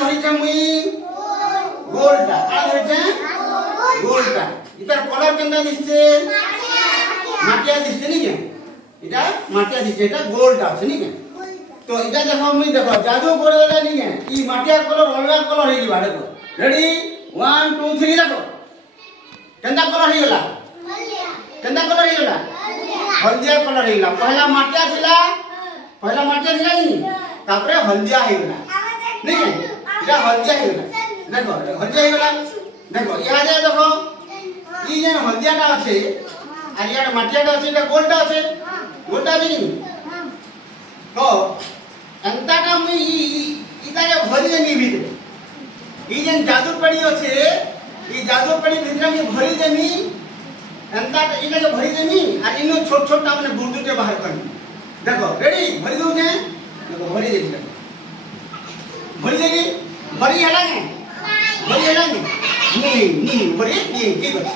ধরিছে মুই গোলটা কানা ধরিছে গোলটা ইতার কলর কেনটা দিছে মাটিয়া দিছে নি কে এটা মাটিয়া দিছে এটা গোলটা আছে নি কে তো এটা দেখো মুই দেখো জাদু করে দেলা নি কে ই মাটিয়া কলর অলগা কলর হই দিবা দেখো রেডি 1 2 3 দেখো কেনটা কলর হই গলা কেনটা কলর হই গলা হলদিয়া কলর হই গলা পহলা মাটিয়া ছিলা নি তারপরে হলদিয়া হই গলা নি এটা হলদিয়া হই গলা দেখো হলদিয়া হই গলা দেখো ইয়াদে দেখো ই যে হলদিয়াটা আছে আর ইয়ার মাটিয়াটা আছে এটা গোলটা আছে নি তো এন্তাটা মুই ইতাকে ভরি দেমি ভিতরে এই যে জাদু পেড়ি আছে এই জাদু পেড়ি ভিতরে আমি ভরি দেমি এন্তাটা ইটাকে ভরি দেমি আর ইনো ছোট ছোট মানে বুর্দুতে বাহার করবি দেখো রেডি ভরি দউছে দেখো ভরি দেছি ভরি দেলি ভরি হেলা কে ভরি হেলা কে নি ভরি নি কি করছ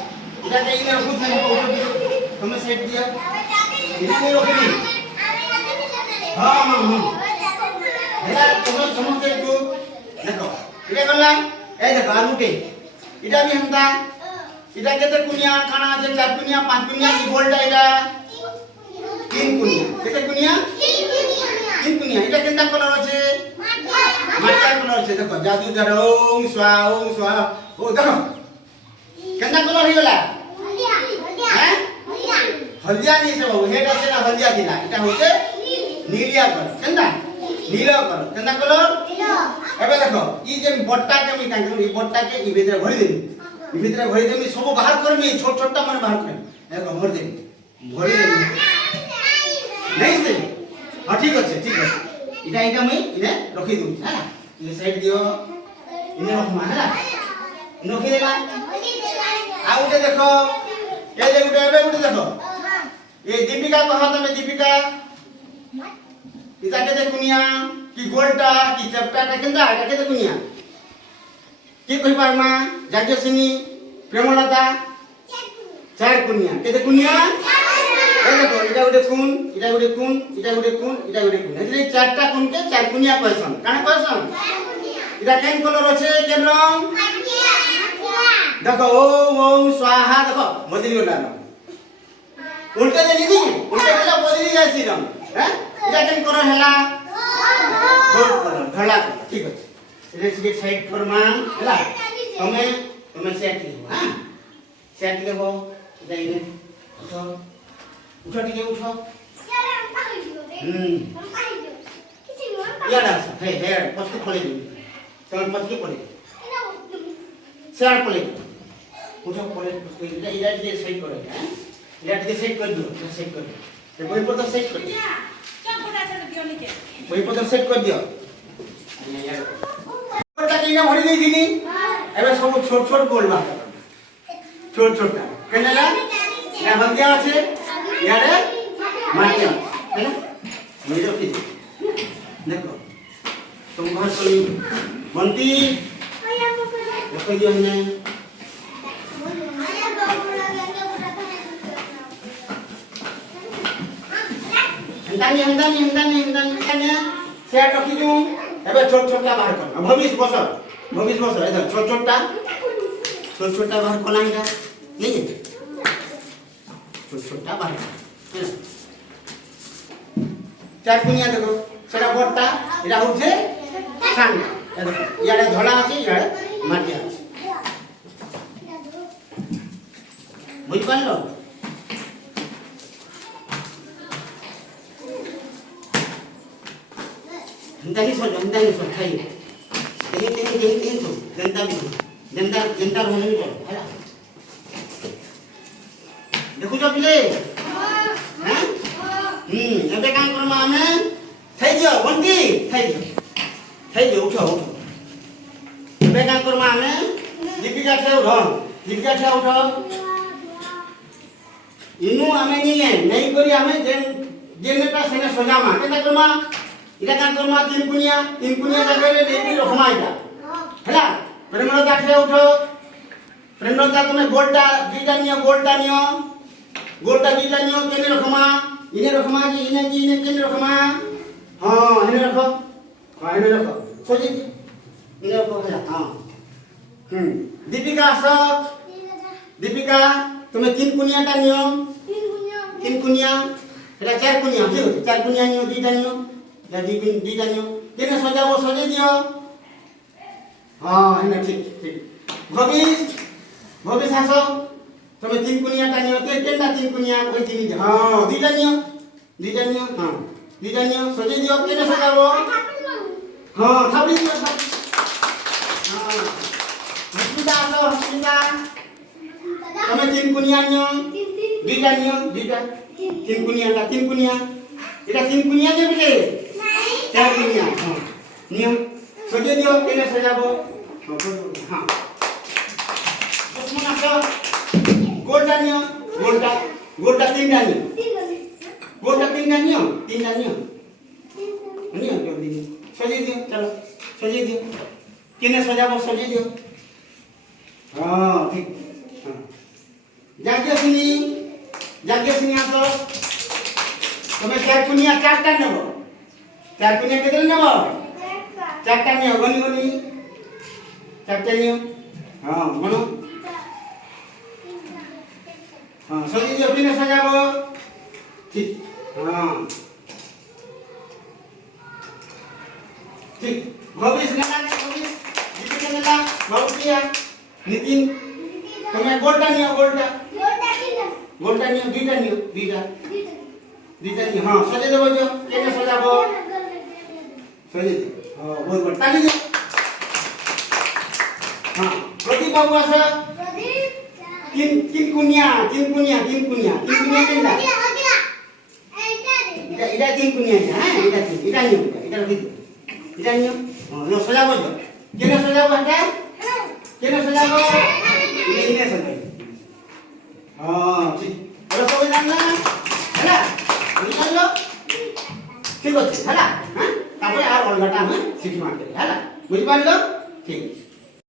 এটাকে ইনে রখুছ তুমি সেট দিও ইনে রখি হ্যাঁ এরা তোমরা সমস্ত একটু দেখো এটা করলাম এই দেখো আলুটে এটা আমি হামতা এটা কেতে কুনিয়া কানা আছে 4 কুনিয়া 5 কুনিয়া কি গোলটা এটা 3 কুনিয়া কেতে কুনিয়া 3 কুনিয়া এটা কেনটা কলর আছে মাটিয়া কলর আছে দেখো জাদু দ্বারা ওম স্বাহা ও দেখো কেনটা কলর হই গলা হ্যাঁ হলদিয়া নি সে বাবু হেড আছে না হলদিয়া দিলা এটা হচ্ছে নীলিয়া কলর কেনটা নীলা কলর কেনটা কলর এবে দেখো ই যে বটটাকে আমি কাজ করি বটটাকে ই ভিতরে ভরি দেবি সব বাহার করবি ছোট ছোটটা মানে বাহার করবি দেখো ভরি দেবি नहीं से हां ठीक আছে এটা আমি ইনে রখি দઉં হ্যাঁ ইনে সাইড দিও ইনে রখমা হ্যাঁ রখি দেলা আর উঠে দেখো এই যে উঠে দেখো এই দীপিকা কহ তুমি দীপিকা ইটা কেতে কুনিয়া কি গোলটা কি চপটাটা কেনটা এটা কেতে কুনিয়া কি কই পারমা জাগ্যসিনী প্রেমলতা 4 কুনিয়া কেতে কুনিয়া এই দেখো এটা উঠে কোন এই চারটা কোনকে 4 কুনিয়া কয়ছন কানে কয়ছন এটা কেন কলর আছে কেন রং মাটিয়া দেখো ওম স্বাহা দেখো বদলি গলা উল্টা দেনি উল্টা গলা বদলি যাইছি রং হ্যাঁ এটা কেন কলর হেলা গোল কলর ধলা ঠিক আছে এটা সিগে সাইড করমা হেলা তুমি সেট লিখো হ্যাঁ সেট লিখো এটা ইনে উঠো টিকে উঠো ইয়ার আছে হে পছকে খোলে দিবি তোমার পছকে পড়ে শেয়ার পড়ে উঠো পড়ে এটা দিয়ে সেট করে হ্যাঁ এটা দিয়ে সেট করে দিও সেট করে এই বইপত্র সেট করে দিও চকটা আছে দিও লিখে বইপত্র সেট করে দিও ওটা কিনা ভরি দেই দিনি এবার সব ছোট ছোট গোল বানাবো ছোটটা কেন না এটা হলদিয়া আছে ইয়ারে মাটিয়া है ना मेरे की देखो तुम घर कोई बनती देखो जो है हंदानी सेट रखी दूं एबे छोट छोटा बाहर कर भविष्य बस इधर छोट छोटा बाहर कोलांगा नहीं छोट छोटा बाहर है 4 कुनिया देखो सेटा बड़टा एटा होছে সামনে দেখো ইয়ারে ধলা আছে ইয়ারে মাটিয়া আছে বুঝ পারলো हिंदाही सो खाई तेही तो जनता होने भी पड़ो है देखो जो पिले हैं एबे काम करमा हमें થઈ ગયો વંટી થઈ ગયો ઉઠો એબે काम करमा हमें दीपिका से उठो इनु हमें नहीं करी हमें जेनेटा सेने सजामा केटा करमा इटा काम करमा तीन कुनिया जागे नहीं रखमा इटा हैला प्रेमलता से उठो प्रेमलता तुम्हें गोल्डा दीटा नियो गोल्डा दीटा नियो केने रखमा इने केने रखमा हां इने रखो सोजी ଇନେ ପହଲା ହଁ ଦୀପିକା ଆସ ଦୀପିକା তুমি তিন কুনিয়াটা নিও তিন কুনিয়া এটা চার কুনিয়া ঠিক আছে চার কুনিয়া নিও দুইটা নিও এটা দুইটা নিও কেনে সজাবো সজাই দিও হ্যাঁ এনে ঠিক ঠিক ভবিষ ভবিষ আস তুমি তিন কুনিয়াটা নিও কেনটা তিন কুনিয়া ওই জিনিস হ্যাঁ দুইটা নিও হ্যাঁ দুইটা নিও সজাই দিও কেনে সজাবো হ্যাঁ থাপড়ি দিও হ্যাঁ হসপিটা আস হসপিটা তুমি তিন কুনিয়া নিও দুইটা নিও দুইটা তিন কুনিয়া এটা তিন কুনিয়া দেবে রে চার কুনিয়া হ্যাঁ নিও সজিয়ে দিও কেনে সাজাবো হ্যাঁ আসো গোলটা নিও গোলটা তিনটা নিও গোলটা তিনটা নিও জলদি সজিয়ে দিও চলো সজিয়ে দিও কেনে সাজাবো সজিয়ে দিও হ্যাঁ ঠিক যাজ্ঞসিনী আসো তুমি চার কুনিয়া চারটা নেব চার কুনিয়া কেটে নেব চারটা নিও গনি গনি চারটা নিও হ্যাঁ বলো হ্যাঁ সজিয়ে দিও কিনে সাজাবো ঠিক হ্যাঁ ঠিক ভবিষ নেলা ভবিষ দীপিকা নেলা ভবিষ্যা নিতিন তুমি গোলটা নিও দুইটা নিও হ্যাঁ সজে দেবো যে কেনে সজাবো সজে দি হ্যাঁ বহুত বড় তালি দিও হ্যাঁ প্রদীপ বাবু আসো তিন কুনিয়া কেনটা এটা তিন কুনিয়া হ্যাঁ এটা নিও এটা রাখি দিও এটা নিও হ্যাঁ সজাবো যে কেনে সজাবো এটা কেনে সজাবো ইনে সজাবো হ্যাঁ ঠিক ওরা সবাই জানলা ହେଲା বুঝিপারল ঠিক আছে ହେଲା হ্যাঁ তারপরে আর অলগাটা আমি শিখি মারতে ହେଲା বুঝিপারল ঠিক